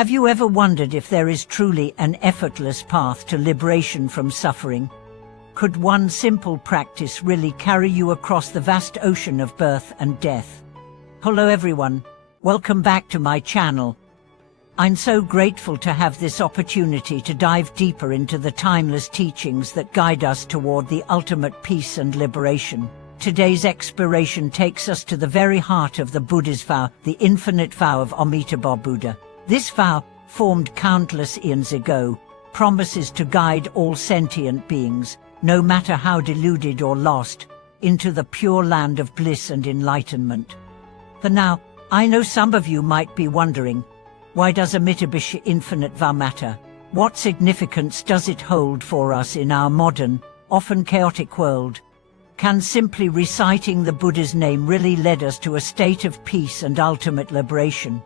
Have you ever wondered if there is truly an effortless path to liberation from suffering? Could one simple practice really carry you across the vast ocean of birth and death? Hello everyone, welcome back to my channel. I'm so grateful to have this opportunity to dive deeper into the timeless teachings that guide us toward the ultimate peace and liberation. Today's exploration takes us to the very heart of the Buddha's vow, the infinite vow of Amitābha Buddha. This vow, formed countless eons ago, promises to guide all sentient beings, no matter how deluded or lost, into the pure land of bliss and enlightenment. For now, I know some of you might be wondering, why does Amitābha infinite vow matter? What significance does it hold for us in our modern, often chaotic world? Can simply reciting the Buddha's name really lead us to a state of peace and ultimate liberation?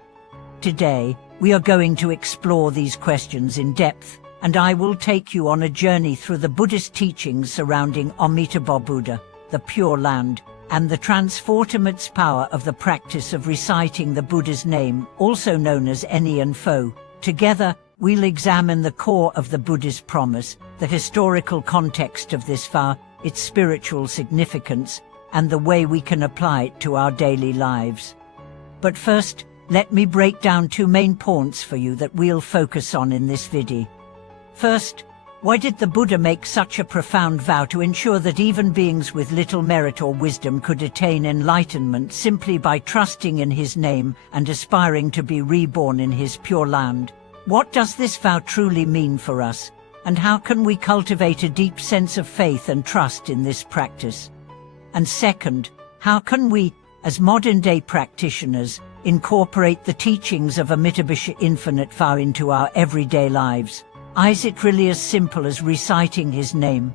Today, we are going to explore these questions in depth, and I will take you on a journey through the Buddhist teachings surrounding Amitābha Buddha, the Pure Land, and the transformative power of the practice of reciting the Buddha's name, also known as Eni and Fo. Together, we'll examine the core of the Buddhist promise, the historical context of this vow, its spiritual significance, and the way we can apply it to our daily lives. But first, let me break down two main points for you that we'll focus on in this video. First, why did the Buddha make such a profound vow to ensure that even beings with little merit or wisdom could attain enlightenment simply by trusting in his name and aspiring to be reborn in his pure land? What does this vow truly mean for us, and how can we cultivate a deep sense of faith and trust in this practice? And second, how can we, as modern-day practitioners, incorporate the teachings of Amitābha infinite vow into our everyday lives? Is it really as simple as reciting his name?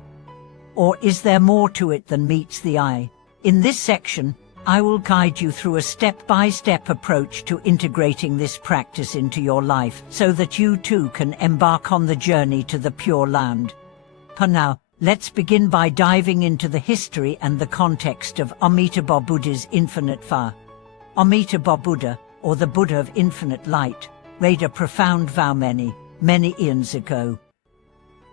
Or is there more to it than meets the eye? In this section, I will guide you through a step-by-step approach to integrating this practice into your life so that you too can embark on the journey to the Pure Land. For now, let's begin by diving into the history and the context of Amitābha Buddha's infinite vow. Amitābha Buddha, or the Buddha of infinite light, made a profound vow many eons ago.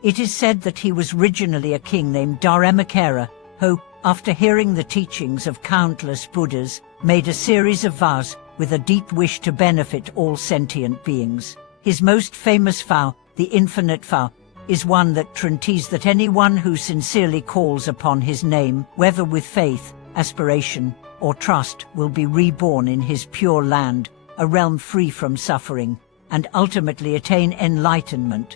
It is said that he was originally a king named Dharmakara, who, after hearing the teachings of countless Buddhas, made a series of vows with a deep wish to benefit all sentient beings. His most famous vow, the infinite vow, is one that guarantees that anyone who sincerely calls upon his name, whether with faith, aspiration, or trust, will be reborn in his pure land, a realm free from suffering, and ultimately attain enlightenment.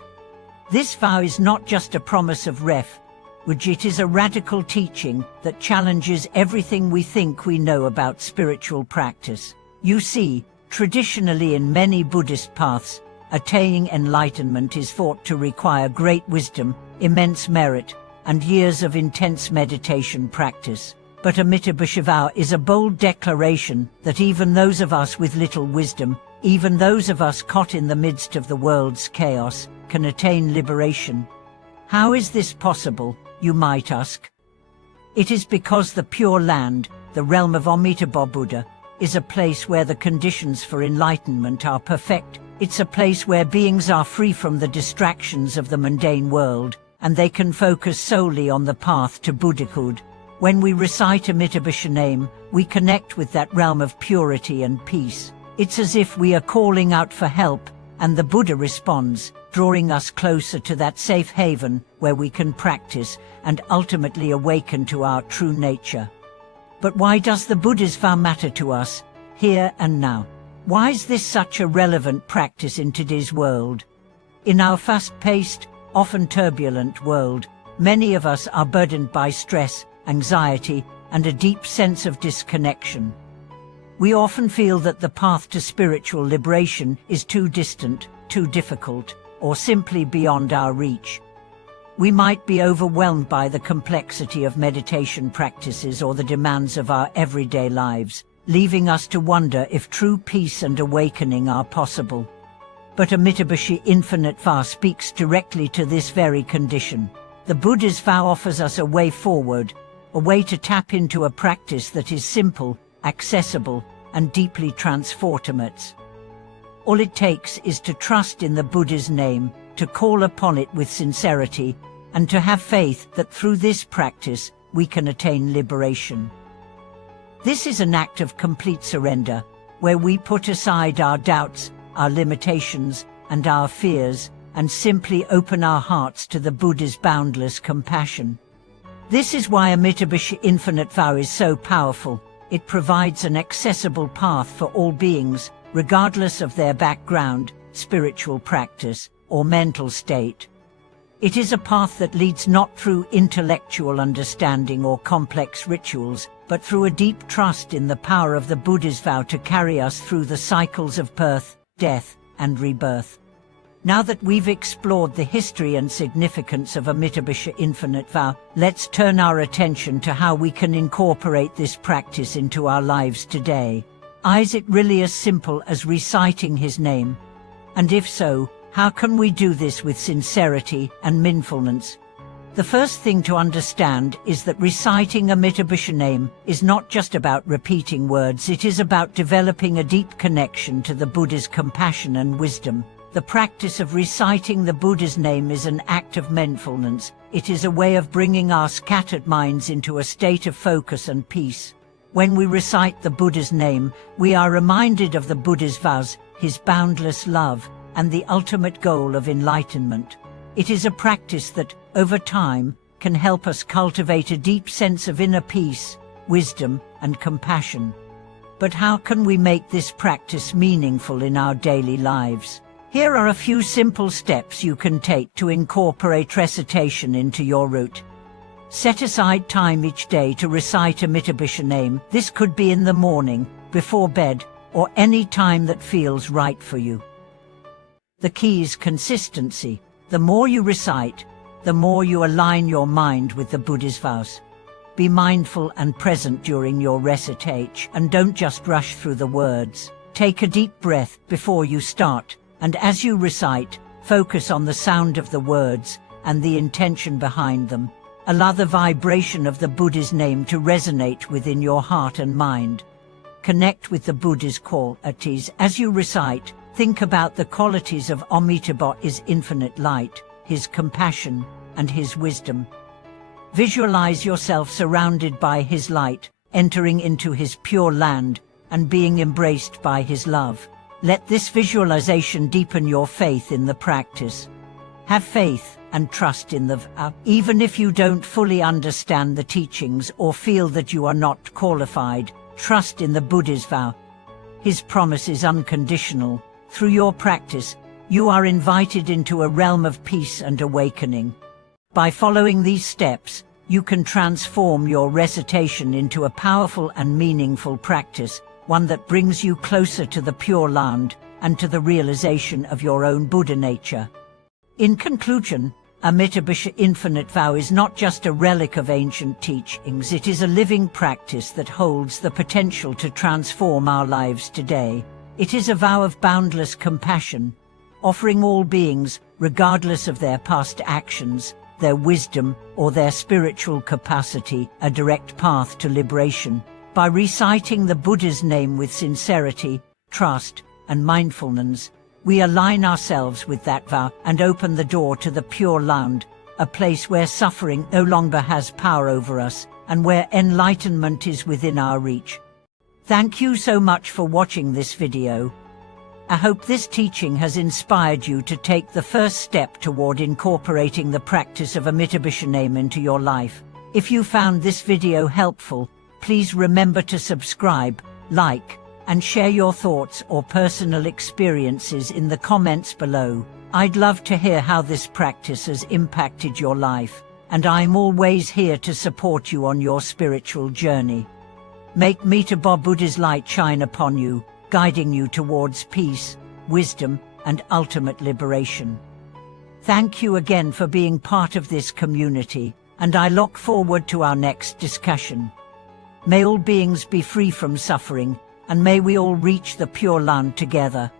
This vow is not just a promise of refuge, it is a radical teaching that challenges everything we think we know about spiritual practice. You see, traditionally in many Buddhist paths, attaining enlightenment is thought to require great wisdom, immense merit, and years of intense meditation practice. But Amitābha vow is a bold declaration that even those of us with little wisdom, even those of us caught in the midst of the world's chaos, can attain liberation. How is this possible, you might ask? It is because the Pure Land, the realm of Amitābha Buddha, is a place where the conditions for enlightenment are perfect. It's a place where beings are free from the distractions of the mundane world, and they can focus solely on the path to Buddhahood. When we recite Amitābha name, we connect with that realm of purity and peace. It's as if we are calling out for help, and the Buddha responds, drawing us closer to that safe haven where we can practice and ultimately awaken to our true nature. But why does the Buddha's vow matter to us, here and now? Why is this such a relevant practice in today's world? In our fast-paced, often turbulent world, many of us are burdened by stress, anxiety, and a deep sense of disconnection. We often feel that the path to spiritual liberation is too distant, too difficult, or simply beyond our reach. We might be overwhelmed by the complexity of meditation practices or the demands of our everyday lives, leaving us to wonder if true peace and awakening are possible. But Amitābha infinite vow speaks directly to this very condition. The Buddha's vow offers us a way forward, a way to tap into a practice that is simple, accessible, and deeply transformative. All it takes is to trust in the Buddha's name, to call upon it with sincerity, and to have faith that through this practice we can attain liberation. This is an act of complete surrender, where we put aside our doubts, our limitations, and our fears, and simply open our hearts to the Buddha's boundless compassion. This is why Amitābha Infinite Vow is so powerful. It provides an accessible path for all beings, regardless of their background, spiritual practice, or mental state. It is a path that leads not through intellectual understanding or complex rituals, but through a deep trust in the power of the Buddha's vow to carry us through the cycles of birth, death, and rebirth. Now that we've explored the history and significance of Amitābha Infinite Vow, let's turn our attention to how we can incorporate this practice into our lives today. Is it really as simple as reciting his name? And if so, how can we do this with sincerity and mindfulness? The first thing to understand is that reciting Amitābha name is not just about repeating words, it is about developing a deep connection to the Buddha's compassion and wisdom. The practice of reciting the Buddha's name is an act of mindfulness. It is a way of bringing our scattered minds into a state of focus and peace. When we recite the Buddha's name, we are reminded of the Buddha's vows, his boundless love, and the ultimate goal of enlightenment. It is a practice that, over time, can help us cultivate a deep sense of inner peace, wisdom, and compassion. But how can we make this practice meaningful in our daily lives? Here are a few simple steps you can take to incorporate recitation into your route. Set aside time each day to recite Amitābha name. This could be in the morning, before bed, or any time that feels right for you. The key is consistency. The more you recite, the more you align your mind with the Buddha's vows. Be mindful and present during your recitation, and don't just rush through the words. Take a deep breath before you start, and as you recite, focus on the sound of the words and the intention behind them. Allow the vibration of the Buddha's name to resonate within your heart and mind. Connect with the Buddha's qualities. As you recite, think about the qualities of Amitābha, his infinite light, his compassion, and his wisdom. Visualize yourself surrounded by his light, entering into his pure land, and being embraced by his love. Let this visualization deepen your faith in the practice. Have faith and trust in the vow. Even if you don't fully understand the teachings or feel that you are not qualified, trust in the Buddha's vow. His promise is unconditional. Through your practice, you are invited into a realm of peace and awakening. By following these steps, you can transform your recitation into a powerful and meaningful practice, one that brings you closer to the Pure Land and to the realization of your own Buddha nature. In conclusion, Amitābha Infinite Vow is not just a relic of ancient teachings, it is a living practice that holds the potential to transform our lives today. It is a vow of boundless compassion, offering all beings, regardless of their past actions, their wisdom, or their spiritual capacity, a direct path to liberation. By reciting the Buddha's name with sincerity, trust, and mindfulness, we align ourselves with that vow and open the door to the Pure Land, a place where suffering no longer has power over us and where enlightenment is within our reach. Thank you so much for watching this video. I hope this teaching has inspired you to take the first step toward incorporating the practice of Amitābha name into your life. If you found this video helpful, please remember to subscribe, like, and share your thoughts or personal experiences in the comments below. I'd love to hear how this practice has impacted your life, and I'm always here to support you on your spiritual journey. Make Amitābha Buddha's light shine upon you, guiding you towards peace, wisdom, and ultimate liberation. Thank you again for being part of this community, and I look forward to our next discussion. May all beings be free from suffering, and may we all reach the Pure Land together.